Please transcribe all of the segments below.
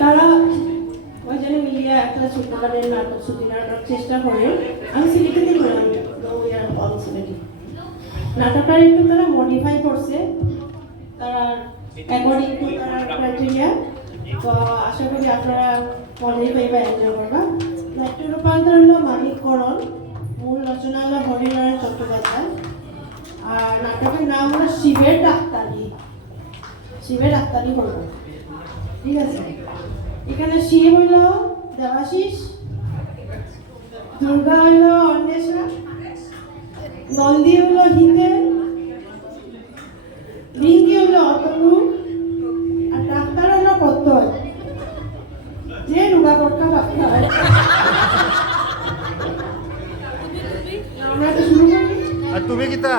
তারা ওইজনে মিলিয়ে একটা ছোট্টখানের নাটক ছুটি নাটক চেষ্টা করে। আমি সিলেটেতেই করলাম নাটকটা একটু তারা মডিফাই করছে। তারা অ্যাকর্ডিং টু তার ক্রাইটেরিয়া তো আশা করি আপনারা মজাই পাইবা এনজয় করবা। নাট্য রূপান্তর হলো মানিককরণ, মূল রচনা হলো হরিনারায়ণ চট্টোপাধ্যায়। আর নাটকের নাম হলো শিবের ডাক্তারি। শিবের ডাক্তারি হলো। ঠিক আছে। এখানে শিব হইল দেবাশিস দুর্গা হইল অন্বেষা। নন্দী হইল হিতেন রিঙ্কি হইল অতনু। আর ডাক্তার হইল প্রত্যয় যে রুগা পটকা ডাক্তার আর তুমি কিতা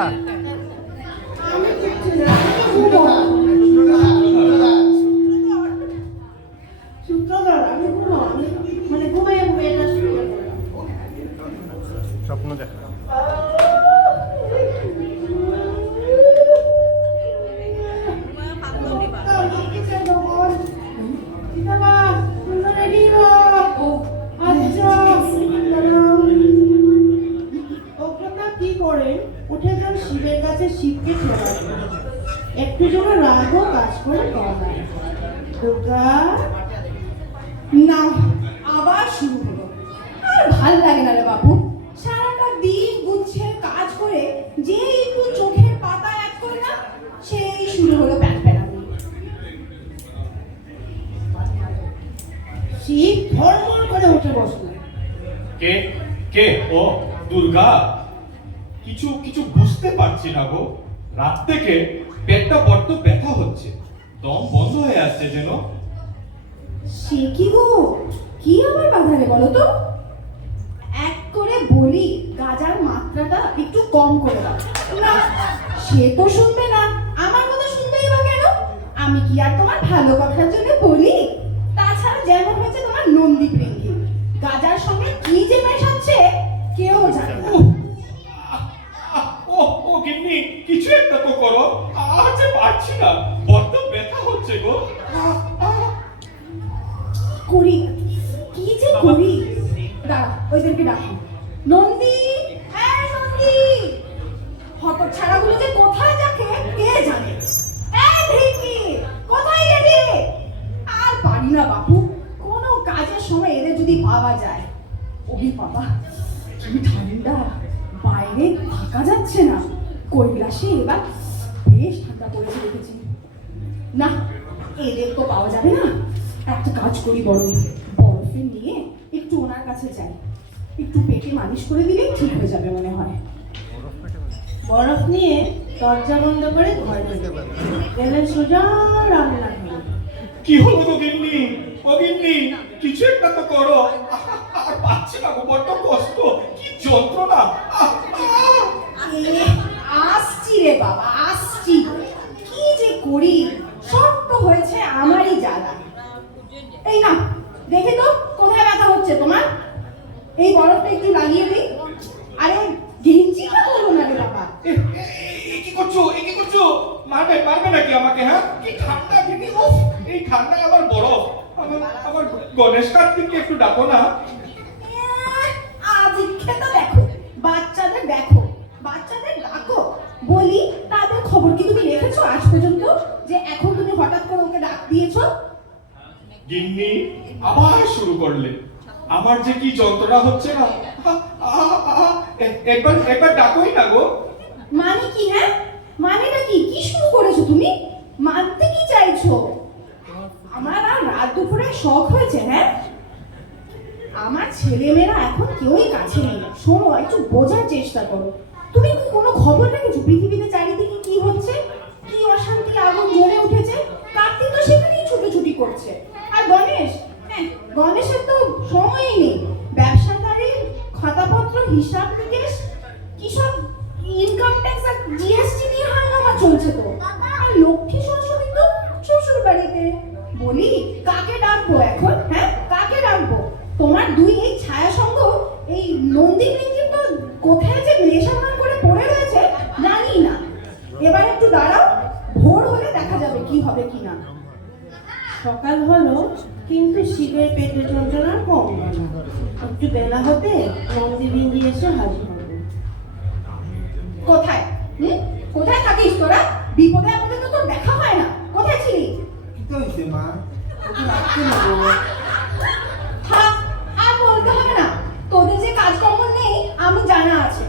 শিবকে ঠেলা একটু যেন রাগও কাজ করে দুর্গা না। আবার শুরু হলো। আর ভালো লাগে না রে বাবু সারাটা দিন গুচ্ছের কাজ করে যে একটু চোখের পাতা এক করে না, সেই শুরু হলো প্যান শিব ধর্মর করে উঠে বসল। কে? কে? ও? দুর্গা? কিছু কিছু বুঝতে পারছি না গো। রাত থেকে পেটটা বড্ড ব্যথা হচ্ছে। দম বন্ধ হয়ে আসছে যেন। সে কি গো? কি আবার বাধা রে বলো তো? এক করে বলি গাজার মাত্রাটা একটু কম করে দাও। না সে তো শুনবে না। আমার কথা শুনবেই বা কেন? আমি কি আর তোমার ভালো কথার জন্য বলি? তাছাড়া যেমন হয়েছে তোমার নন্দী প্রেঙ্গি গাজার সঙ্গে কি যে মেশাচ্ছে কেউ জানে না। গিন্নি কিছু একটা তো করো। আর যে পারছি না। বড্ড ব্যথা হচ্ছে গো। করি। কি যে করি? দাঁড়া ওইদেরকে ডাকি। নন্দী! হ্যাঁ নন্দী! হত ছাড়াগুলো যে কোথায় যাকে কে জানে? এই কোথায় গেলি? আর পারি না বাপু। কোনো কাজের সময় এদের যদি পাওয়া যায়। ওরে বাবা কি ঠান্ডা। বাইরে থাকা যাচ্ছে না। কৈলাসে এবার বেশ ঠান্ডা পড়েছে দেখেছি। না এদের তো পাওয়া যাবে না। একটা কাজ করি বড় বরফে নিয়ে একটু ওনার কাছে যাই। একটু পেটে মালিশ করে দিলেই ঠিক হয়ে যাবে মনে হয়। বরফ নিয়ে দরজা বন্ধ করে ঘরে গেলেন সোজা রান্না। কি হলো গো গিন্নি? ও গিন্নি কিছু একটা তো করো। আর পাচ্ছি না গো বড্ড কষ্ট। কি যন্ত্রণা। রে বাবা, আসছি। কি যে করি? সব হয়েছে আমারই জ্বালা। এই না দেখে তো কোথায় ব্যথা হচ্ছে তোমার? এই বরফটা একটু লাগিয়ে দিই। আরে গেঞ্জিটা করো না রে বাবা। কি করছ? এ কি করছ? মারবে মারবে নাকি আমাকে হ্যাঁ? কি ঠান্ডা দিদি এই ঠান্ডায় আবার বরফ। আমার আমার গণেশ কার্তিককে একটু ডাকো না। বলি তাদের খবর কি তুমি রেখেছো আজ পর্যন্ত যে এখন তুমি হঠাৎ করে ওকে ডাক দিয়েছ। গিন্নি আবার শুরু করলে। আমার যে কি যন্ত্রণা হচ্ছে না? একবার একবার ডাকোই না গো। মানে কি হ্যাঁ? মানেটা কি? কি শুরু করেছ তুমি? মানতে কি চাইছো? আমার আর রাত দুপুরে শখ হয়েছে হ্যাঁ? আমার ছেলেমেয়েরা এখন কেউই কাছে নেই। শোনো একটু বোঝার চেষ্টা করো। তুমি কি কোনো খবর রেখেছো পৃথিবীতে চারিদিকে কি হচ্ছে? কি অশান্তি, আগুন জ্বলে উঠেছে? কার্তিক তো সেখানেই ছুটোছুটি করছে। আর গণেশ? হ্যাঁ গণেশের তো সময়ই নেই। ব্যবসাদারির খাতাপত্র, হিসাব নিকেশ, কি সব ইনকাম ট্যাক্স আর জিএসটি নিয়ে হাঙ্গামা চলছে তো? আর লক্ষ্মী সরস্বতী তো শ্বশুর বাড়িতে বলি, কাকে ডাকবো এখন? হ্যাঁ কাকে ডাকবো? তোমার দুই এই ছায়া সঙ্গ এই নন্দী সকাল হলো কিন্তু শিবের পেটে যন্ত্রণা কম। একটু বেলা হতে নন্দী বিন্দি এসে হাজির হবে কোথায়? হুম? কোথায় থাকিস তোরা? বিপদে আপদে তো তোর দেখা হয় না। কোথায় ছিলি? কি মা? রাখতে আর বলতে হবে না। তোদের যে কাজকর্ম নেই আমি জানা আছে।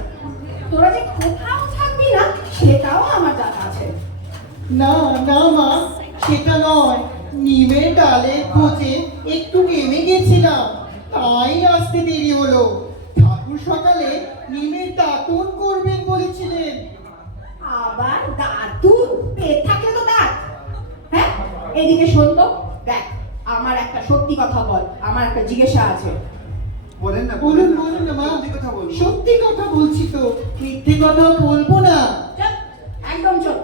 তোরা যে কোথাও থাকবি না সেটাও আমার জানা আছে। না না মা সেটা নয়। নিমের ডালে খোঁজে একটু নেমে গেছিলাম। তাই আসতে দেরি হলো। ঠাকুর সকালে নিমের দাতন করবেন বলেছিলেন। আবার দাদু পেট থাকলে তো দাঁত হ্যাঁ? এদিকে শোন তো। দেখ আমার একটা সত্যি কথা বল আমার একটা জিজ্ঞাসা আছে। বলেন না বলুন বলুন না মা। সত্যি কথা বলব সত্যি কথা বলছি তো মিথ্যে কথা বলব না। একদম চল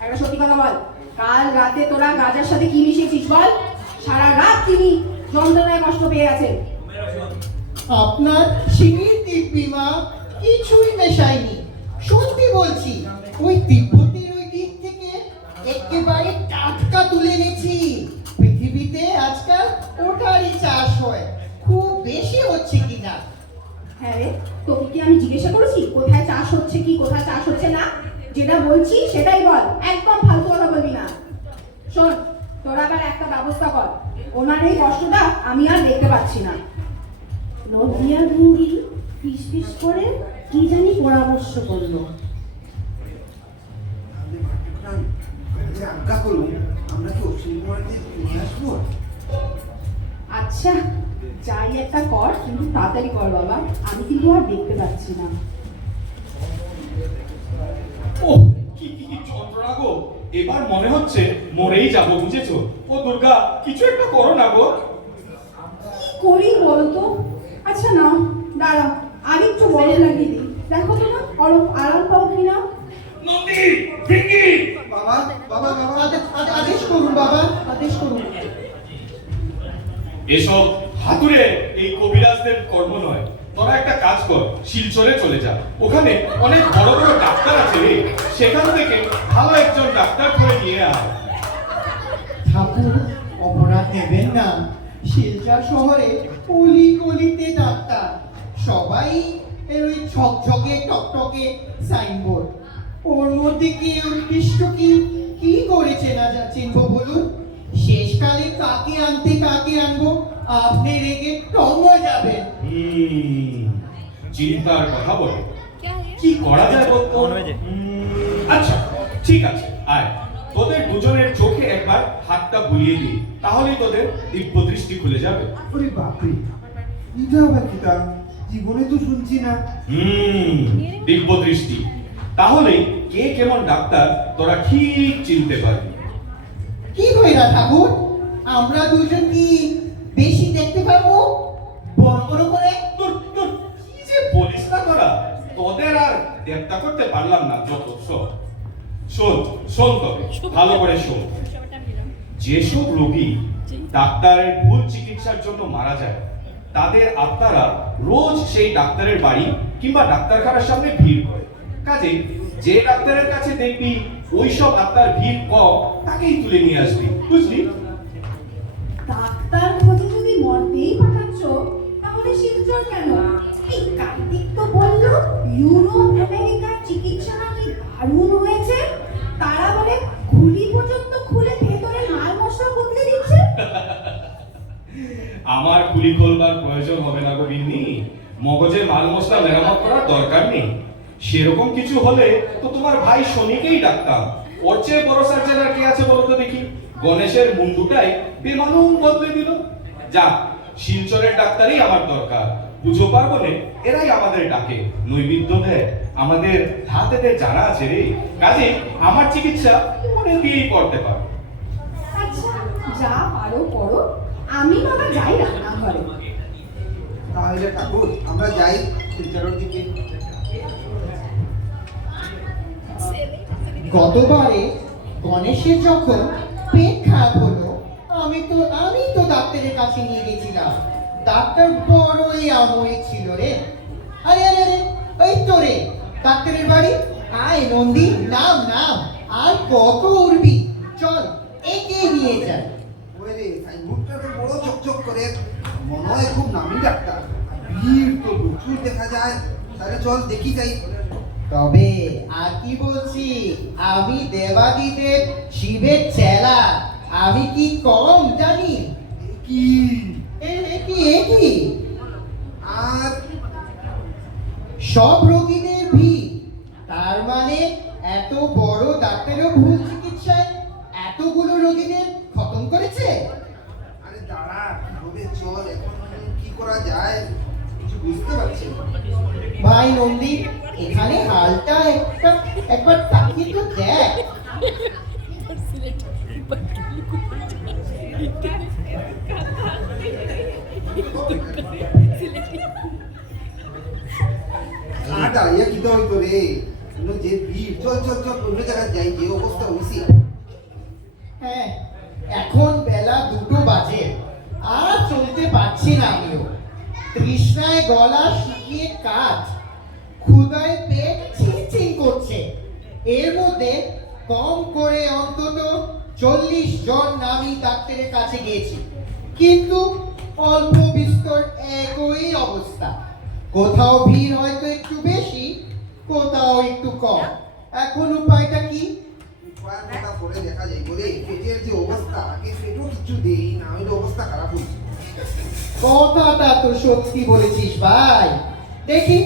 একটা সত্যি কথা বল। কাল রাতে তোরা গাজার সাথে কি মিশিয়েছিস বল? সারা রাত তিনি যন্ত্রণায় কষ্ট পেয়ে গেছেন আপনার শিবির দিব্যি মা কিছুই মেশাইনি সত্যি বলছি ওই তিব্বতের ওই দিক থেকে একেবারে টাটকা তুলে এনেছি। পৃথিবীতে আজকাল ওটারই চাষ হয়। খুব বেশি হচ্ছে কিনা? হ্যাঁ রে তোকে কি আমি জিজ্ঞাসা করেছি? কোথায় চাষ হচ্ছে কি কোথায় চাষ হচ্ছে না? যেটা বলছি সেটাই বল একদম ফালতু বলবি না। শোন তোরা আবার একটা ব্যবস্থা কর। ওনার এই কষ্টটা আমি আর দেখতে পাচ্ছি না। ফিস ফিস করে কি জানি পরামর্শ করল। আমাদের ভাট্টগ্রাম যে আজ্ঞা করুন আমরা কি অশ্বিনী কুমারকে নিয়ে আসব? আচ্ছা যাই একটা কর কিন্তু তাড়াতাড়ি কর বাবা আমি কিন্তু আর দেখতে পাচ্ছি না। ও কি কি যন্ত্রণা গো। এবার মনে হচ্ছে মরেই যাব বুঝেছ? ও দুর্গা কিছু একটা করো না গো। কি করি বলো তো আচ্ছা নাও দাঁড়াও আরেকটু বড় লাগিয়ে দিই। দেখো তো না অরম আরাম পাও কিনা? নন্দী ভিঙ্গি! বাবা বাবা বাবা আদে- আদে- আদেশ করুন বাবা আদেশ করুন। এসব হাতুড়ে এই কবিরাজদের কর্ম নয়। তোরা একটা কাজ কর, শিলচরে চলে যা। ওখানে অনেক বড় বড় ডাক্তার আছে রে। সেখান থেকে ভালো একজন ডাক্তার করে নিয়ে আয়। ঠাকুর, অপরাধ নেবেন না। শিলচর শহরে অলি গলিতে ডাক্তার। সবাই এর ওই ঝকঝকে টকটকে সাইনবোর্ড। ওর মধ্যে কি উৎকৃষ্ট কি কি করেছে না যা চিনবো বলুন? শেষকালে কাকে আনতে, কাকে আনব? আপনি রেগে টং হয়ে যাবেন। হুম, চিন্তার কথা বলো। কি করা যায় বলতো? হুম, আচ্ছা ঠিক আছে আয়। তোদের দুজনের চোখে একবার হাতটা বুলিয়ে দিই। তাহলেই তোদের দিব্য দৃষ্টি খুলে যাবে। ওরে বাপরে এটা আবার কি তা জীবনে তো শুনছি না। হুম দিব্য দৃষ্টি। তাহলে কে কেমন ডাক্তার তোরা ঠিক চিনতে পারবি। কি কইরা ঠাকুর? আমরা দুজন কি বেশি দেখতে পারব? বড় বড় করে কি যে বলিস না তোরা? তোদের আর দেবতা করতে পারলাম না যত শোন শোন তবে ভালো করে শোন। যেসব রোগী ডাক্তারের ভুল চিকিৎসার জন্য মারা যায় তাদের আত্মারা রোজ সেই ডাক্তারের বাড়ি কিংবা ডাক্তারখানার সামনে ভিড় করে। কাজে যে ডাক্তারের কাছে দেখবি ওই সব আত্মার ভিড় কম তাকেই তুলে নিয়ে আসবি। বুঝলি? ডাক্তার তাহলে কেন? এই কার্তিক তো বলল ইউরোপ আমেরিকার চিকিৎসা নাকি দারুণ হয়েছে। তারা বলে, খুলি পর্যন্ত খুলে ভেতরে মাল মশলা বদলে দিচ্ছে। আমার কুলি খোলবার প্রয়োজন হবে না গো বিন্নি মগজে মাল মশলা মেরামত করার দরকার নেই। সেরকম কিছু হলে তো তোমার ভাই শনিকেই ডাকতাম। ওর চেয়ে বড় সার্জন আর কে আছে বলো তো দেখি? গণেশের মুন্ডুটাই বেমানুম বদলে দিল। যা শিলচরের ডাক্তারই আমার দরকার। পুজো পার্বণে এরাই আমাদের ডাকে নৈবেদ্য দেয় আমাদের হাতেতে জানা আছে রে কাজে আমার চিকিৎসা মনে দিয়েই করতে পারো। আচ্ছা যা পারো করো আমি বাবা যাই রান্নাঘরে। তাহলে ঠাকুর আমরা যাই শিলচরের দিকে। গতবারে গণেশের যখন পেট খারাপ হলো আমি তো আমি তো ডাক্তারের কাছে নিয়ে গেছিলাম। ডাক্তার বড়ই আময়িক ছিল রে। আরে আরে আরে এই তো রে ডাক্তারের বাড়ি। আয় নন্দী নাম নাম। আর কত উড়বি? চল একে নিয়ে যাই। ওরে মুখটা তো বড় চকচক করে। মনে হয় খুব নামি ডাক্তার। ভিড় তো প্রচুর দেখা যায়। তাহলে চল দেখি যাই। তবে আর কি বলছি? আমি দেবাদিদেব শিবের চেলা। আমি কি কম জানি? কি? কি কি? আর সব রোগীদের ভিড় তার মানে এত বড় ডাক্তারও ভুল চিকিৎসায় এতগুলো রোগীদের খতম করেছে? আরে দাঁড়া কীভাবে চল এখন কি করা যায়? কিছু বুঝতে পারছি ভাই নন্দী এখানে হালটা একটা একবার তাকিয়ে তো দেখ। আর দাঁড়িয়ে কি তো হইতো রে? যে ভিড়, চল চল চল, অন্য জায়গায় যাই, যে অবস্থা হয়েছে হ্যাঁ এখন বেলা দুটো বাজে। আর চলতে পারছি না আমিও। তৃষ্ণায় গলা শুকিয়ে কাজ। ক্ষুদায় পেট চিনচিন করছে। এর মধ্যে কম করে অন্তত চল্লিশ জন নামি ডাক্তারের কাছে গিয়েছি। কিন্তু অল্প বিস্তর একই অবস্থা। কোথাও ভিড় হয়তো একটু বেশি কোথাও একটু কম। এখন উপায়টা কি? কথা পরে দেখা যায়। বলে পেটের যে অবস্থা আগে পেটও কিছু দেই না হইলে অবস্থা খারাপ হচ্ছে কথাটা তো সত্যি বলেছিস ভাই। দেখি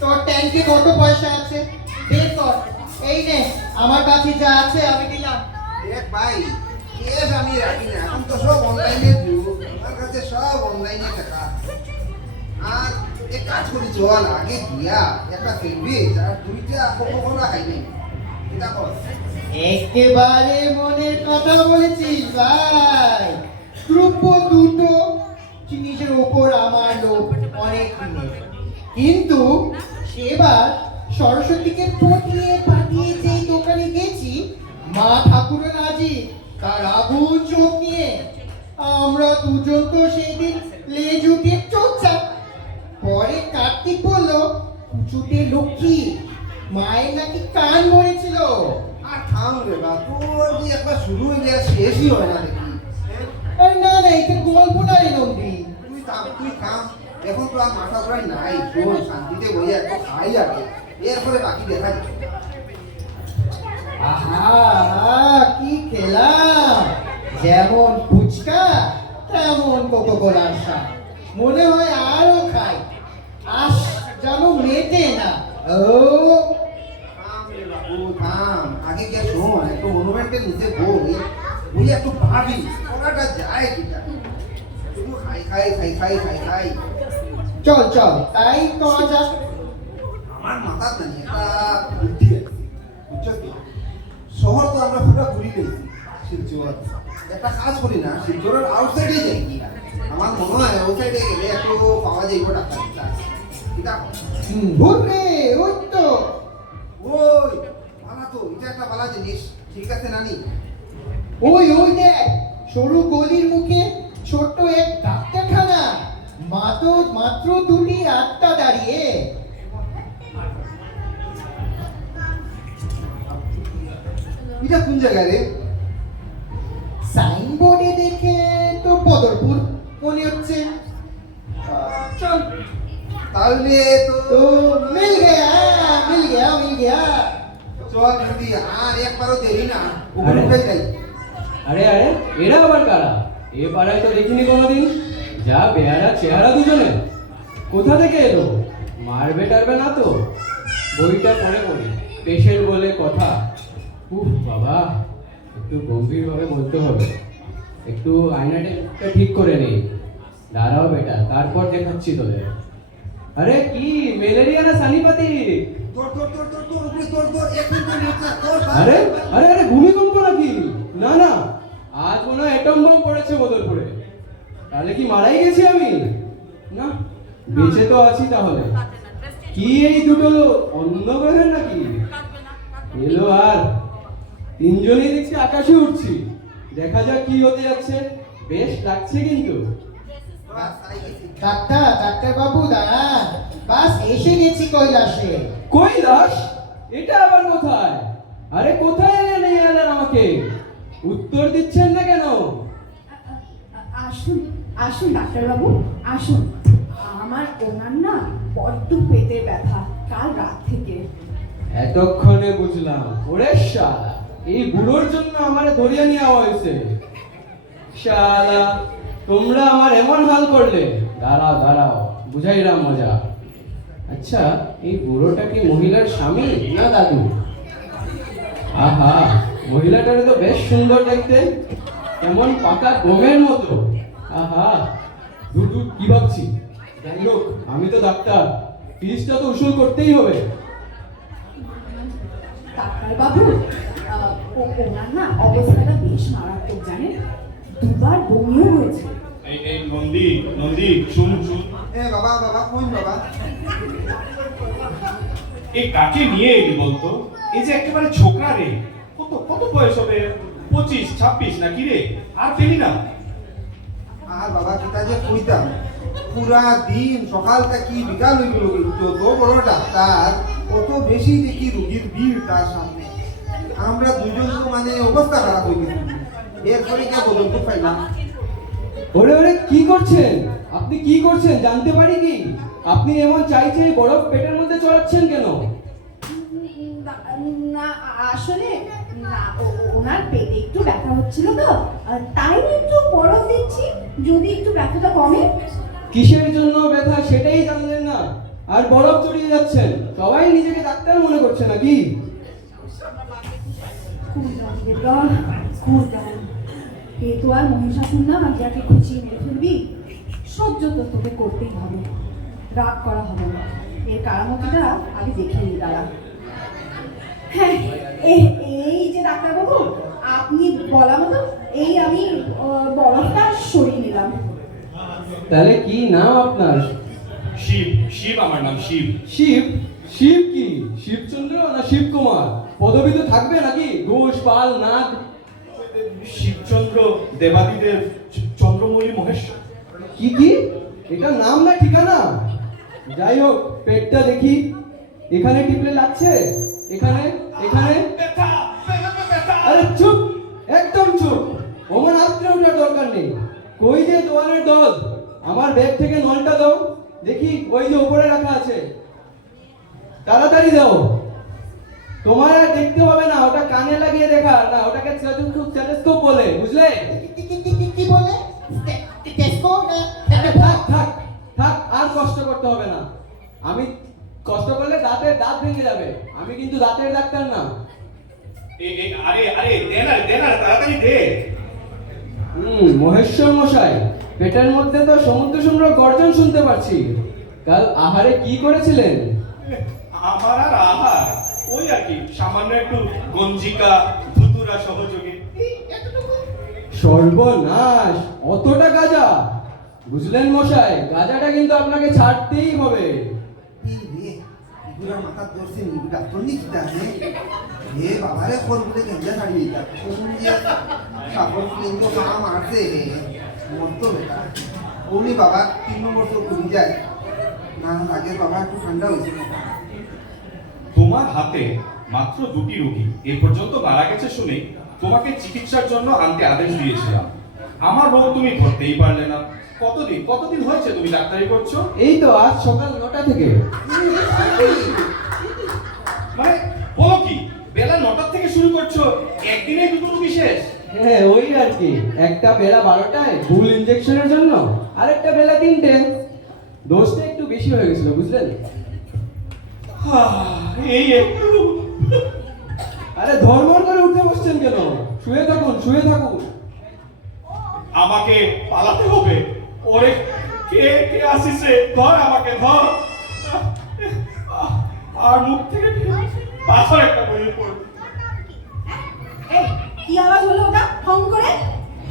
তোর ট্যাঙ্কে কত পয়সা আছে? বের কর। এই নে আমার কাছে যা আছে আমি দিলাম। দেখ ভাই কেস আমি রাখি না? এখন তো সব অনলাইনে যুগ আমার কাছে সব অনলাইনে টাকা। আর কাজ করি, চল, আগে দিয়া। একটা স্যান্ডউইচ আর দুইটা কোকোকোলা খাই নাই এটা একেবারে মনের কথা বলেছিস ভাই। দ্রব্য দুটো জিনিসের ওপর আমার লোক অনেক কিন্তু সেবার সরস্বতীকে পটিয়ে মা ঠাকুরের আজি তার আগুন চোখ নিয়ে। আমরা দুজন তো সেই দিন লেজ উঠিয়ে চুপচাপ পরে কার্তিক বলল কুচুটে লক্ষ্মী মায়ের নাকি কান মরেছিল আর থাম রে বা তোর কি একবার শুরু হইলে আর শেষই হয় না দেখি হ্যাঁ? আরে না না এটা গল্প না রে নন্দী। তুই থাম তুই থাম। এখন তো আর মাথা ঘুরাই নাই। শোন শান্তিতে বইয়া একটু খাই আগে। এরপরে বাকি দেখা যাবে। আহা, কি খেলাম? যেমন ফুচকা, তেমন কোকো কোলার মনে হয় আরও খাই। আস যেন মেটে না। ও। থাম আগে গিয়ে শোন, একটু মনুমেন্টের নিচে বই বই একটু ভাবি করাটা যায় কিটা। শুধু খাই খাই খাই খাই খাই খাই চল চল, তাই করা যাক। আমার মাথার জানি শহর তো আমরা পুরো ঘুরি গেছি শিলচর একটা কাজ করি না শিলচরের আউটসাইডে যাই। কি আমার মনে হয় আউটসাইডে গেলে একটু পাওয়া যাইব টাকা ঘুরবে ওই তো। ওই ভালো তো এটা একটা ভালো জিনিস। ঠিক আছে নানি? ওই ওই দেখ সরু গলির মুখে ছোট্ট এক ডাক্তারখানা। মাত্র মাত্র দুটি আটটা দাঁড়িয়ে এটা কোন জায়গায় রে? সাইনবোর্ডে দেখে তো বদরপুর মনে হচ্ছে। চল। তাহলে তো মিল গেয়া মিল গেয়া মিল গেয়া। চল যদি আর একবারও দেরি না ওখানে। উঠে যাই। আরে আরে এরা আবার কারা? এ পাড়ায় তো দেখিনি কোনোদিন। যা বেহারা চেহারা দুজনে। কোথা থেকে এলো? মারবে টারবে না তো? বইটা পড়ে পড়ি পেশেন্ট বলে কথা। উফ বাবা একটু গম্ভীরভাবে বলতে হবে। একটু আয়নাটা ঠিক করে নেই দাঁড়াও বেটা তারপর দেখাচ্ছি তোদের। আরে কি ম্যালেরিয়া না সানিপাতি আরে আরে আরে ভূমিকম্প নাকি? না না আজ মনে হয় অ্যাটম বম পড়েছে বদলপুরে তাহলে কি মারাই গেছি আমি? না বেঁচে তো আছি তাহলে। কি এই দুটো অন্য গ্রহের নাকি? এলো আর তিনজনই দেখছি আকাশে উঠছি দেখা যাক কি হতে যাচ্ছে। বেশ লাগছে কিন্তু। বাস, ডাক্তার ডাক্তার বাবু দাঁড়ান। বাস এসে গেছি কৈলাসে। কৈলাস? এটা আবার কোথায়? আরে কোথায় এলেন এই এলেন আমাকে? উত্তর দিচ্ছেন না কেন? আসুন আসুন ডাক্তারবাবু আসুন। আমার ওনার না বড্ড পেটে ব্যথা কাল রাত থেকে। এতক্ষণে বুঝলাম। ওরে শালা এই বুড়োর জন্য আমার ধরিয়ে নেওয়া হয়েছে। শালা তোমরা আমার এমন হাল করলে। দাঁড়াও দাঁড়াও বুঝাইলাম মজা। আচ্ছা এই বুড়োটা কি মহিলার স্বামী না দাদু? আহা মহিলাটারে তো বেশ সুন্দর দেখতে। এমন পাকা গমের মতো। আহা দূর কি ভাবছি? যাই হোক আমি তো ডাক্তার। ফিসটা তো উসুল করতেই হবে। ডাক্তারবাবু আহ, ও- ওনার না অবস্থাটা বেশ মারাত্মক জানেন? দুবার বমিও হয়েছে। এই এই নন্দী নন্দী শুন শুন। এ বাবা বাবা কোন বাবা? এই কাকে নিয়ে এলি বলতো? এই যে একেবারে ছোকরা রে। কত কত বয়স হবে? পঁচিশ ছাব্বিশ না কি রে? আর পেলি না। আর বাবা কিতা যে কইতাম? পুরা দিন সকাল থেকে বিকাল হয়ে গেল যত বড় ডাক্তার অত বেশি দেখি রুগীর ভিড় তার সামনে। আমরা দুজন তো মানে অবস্থা খারাপ হয়ে গেছি। এরপরে কে বদলতে পাইলাম ওরে ওরে কি করছেন? আপনি কি করছেন? জানতে পারি কি আপনি এমন চাইছে বরফ পেটের মধ্যে চড়াচ্ছেন কেন? না- আসলে না ও- ও- ওনার পেটে একটু ব্যথা হচ্ছিল তো। তাই একটু বরফ দিচ্ছি? যদি একটু ব্যথাটা কমে? কিসের জন্য ব্যথা সেটাই জানলেন না। আর বরফ চড়িয়ে যাচ্ছেন। সবাই নিজেকে ডাক্তার মনে করছে নাকি? কুলদান দুর্গা কুলদান এ তো আর মহিষাসুর না যাকে খুঁচিয়ে মেরে ফেলবি। সহ্য তো তোকে করতেই হবে। রাগ করা হবে না। এর কারামতিটা আগে দেখে নিই দাঁড়া হ্যাঁ এই যে ডাক্তারবাবু আপনি বলা মতো এই আমি বরফটা সরিয়ে নিলাম। তাহলে কি নাম আপনার? শিব শিব আমার নাম শিব। শিব? শিব কি? শিবচন্দ্র না শিবকুমার? পদবি তো থাকবে নাকি? ঘোষ পাল নাগ? শিবচন্দ্র দেবাদিদেব চন্দ্রমৌলি মহেশ্বর কি কি? এটা নাম না ঠিকানা? যাই হোক পেটটা দেখি। এখানে টিপলে লাগছে? এখানে? এখানে। আরে চুপ! একদম চুপ! ওমান আত্রে ওঠার দরকার নেই। কই যে দোয়ানের দল? আমার ব্যাগ থেকে নলটা দাও। দেখি ওই যে উপরে রাখা আছে। তাড়াতাড়ি দাও। তোমার আর দেখতে হবে না ওটা কানে লাগিয়ে দেখা না ওটাকে স্টেথোস্কোপ বলে বুঝলে কি- কি- কি- কি- কি বলে টেস্কো আরে থাক থাক থাক আর কষ্ট করতে হবে না। আমি কষ্ট করলে দাঁতের দাঁত ভেঙে যাবে আমি কিন্তু দাঁতের ডাক্তার না। আরে আরে দে না দে না তাড়াতাড়ি দে। হুম মহেশ্বর মশাই পেটের মধ্যে তো সমুদ্র সম্রাট গর্জন শুনতে পাচ্ছি। কাল আহারে কি করেছিলেন? আমার আর আহার ওই আর কি সামান্য একটু গঞ্জিকা ধুতুরা সহযোগে। সর্বনাশ অতটা গাজা। বুঝলেন মশাই গাজাটা কিন্তু আপনাকে ছাড়তেই হবে। এই মাথা ধরছে ডাক্তার নি কিতা রে বাবারে কোন বলে গেঞ্জা শাড়ি এটা শুনুন দিয়া কাপড় কিন্তু মা মারছে। মরতো বেটা। ওনি বাবা তিন নম্বর তো যায়। না আগে বাবা একটু ঠান্ডা হয়েছে। তোমার হাতে মাত্র দুটি রোগী। এ পর্যন্ত মারা গেছে শুনে তোমাকে চিকিৎসার জন্য আনতে আদেশ দিয়েছিলাম। আমার রোগ তুমি ধরতেই পারলে না। কতদিন কতদিন হয়েছে তুমি ডাক্তারি করছ? এই তো আজ সকাল নটা থেকে। মানে বলো কি বেলা নটার থেকে শুরু করছ একদিনে দুটো রোগী শেষ? হ্যাঁ ওই আর কি। একটা বেলা বারোটায় ভুল ইঞ্জেকশনের জন্য আরেকটা বেলা তিনটে। দোষটা একটু বেশি হয়ে গেছিল বুঝলেন? এই একটু। আরে ধর্মর করে উঠে বসছেন কেন? শুয়ে থাকুন শুয়ে থাকুন। আমাকে পালাতে হবে। ওরে কে কে আসিছে? ধর আমাকে ধর। আর মুখ থেকে পাথর একটা বইয়ে এই কি আওয়াজ হলো ওটা? ফোন করে?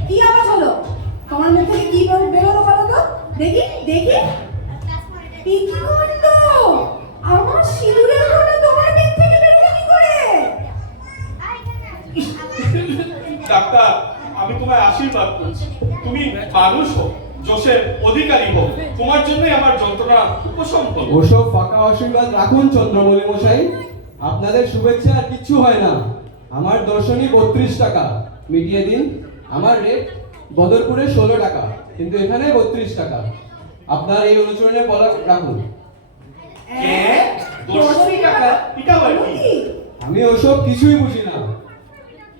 কি আওয়াজ হলো? তোমার মুখ থেকে কি বেরো- বেরোলো বলো তো? দেখি দেখি। কি কাণ্ড আমার সিঁদুরের ফোঁটা তোমার পেট থেকে বেরোলো কি করে? ডাক্তার আমি তোমায় আশীর্বাদ করছি। তুমি মানুষ হো যশের অধিকারী হো তোমার জন্যই আমার যন্ত্রণা উপশম হলো ওসব ফাঁকা আশীর্বাদ রাখুন চন্দ্রমণি মশাই। আপনাদের শুভেচ্ছা আর কিচ্ছু হয় না। আমার দর্শনী বত্রিশ টাকা। মিটিয়ে দিন। আমার রেট বদরপুরে ষোলো টাকা কিন্তু এখানে বত্রিশ টাকা। আপনার এই অনুচরণের বলা রাখুন হ্যাঁ দর্শনী টাকা এটা আবার কি কি? আমি ওসব কিছুই বুঝি না।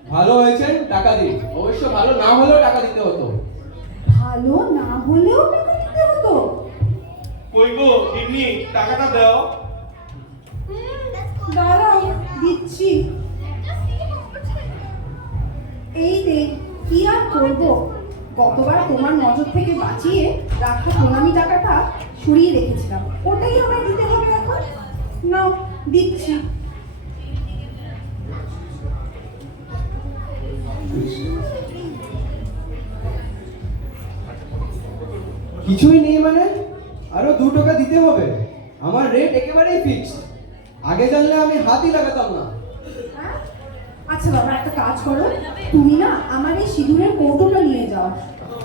ভালো হয়েছে টাকা দিন অবশ্য ভালো না হলেও টাকা দিতে হতো। ভালো না হলেও টাকা দিতে হতো। কই গো টাকাটা দাও। দাঁড়াও দিচ্ছি। এই দেখ কি আর করব? গতবার তোমার নজর থেকে বাঁচিয়ে রাখা প্রণামী টাকাটা সরিয়ে রেখেছিলাম। ওটাই আমায় দিতে হবে। নাও দিচ্ছি। কিছুই নেই মানে? আরও দু টাকা দিতে হবে। আমার রেট একেবারেই ফিক্সড আগে জানলে আমি হাতই লাগাতাম না। হ্যাঁ? আচ্ছা বাবা একটা কাজ করো। তুমি না আমার এই সিঁদুরের কৌটোটা নিয়ে যাও।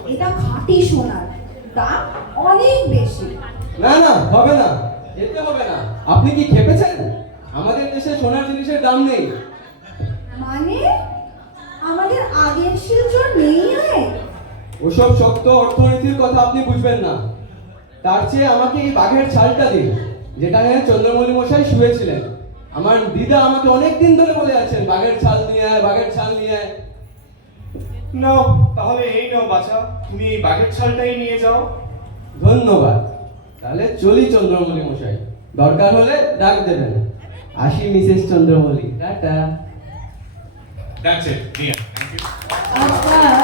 এটা খাঁটি সোনার। দাম অনেক বেশি। না না হবে না। এতে হবে না। আপনি কি খেপেছেন? আমাদের দেশে সোনার জিনিসের দাম নেই। মানে? আমাদের আগের শিলচর নেই ওসব শক্ত অর্থনীতির কথা আপনি বুঝবেন না। তার চেয়ে আমাকে এই বাঘের ছালটা দিন যেটা নিয়ে চন্দ্রমল্লী মশাই শুয়েছিলেন। আমার দিদা আমাকে অনেক দিন ধরে বলে আছেন বাঘের ছাল নিয়ে আয় বাঘের ছাল নিয়ে আয়। নাও তাহলে এই নাও বাছা তুমি এই বাঘের ছালটাই নিয়ে যাও। ধন্যবাদ। তাহলে চলি চন্দ্রমলি মশাই। দরকার হলে ডাক দেবেন। আসি মিসেস চন্দ্রমলি। টাটা। That's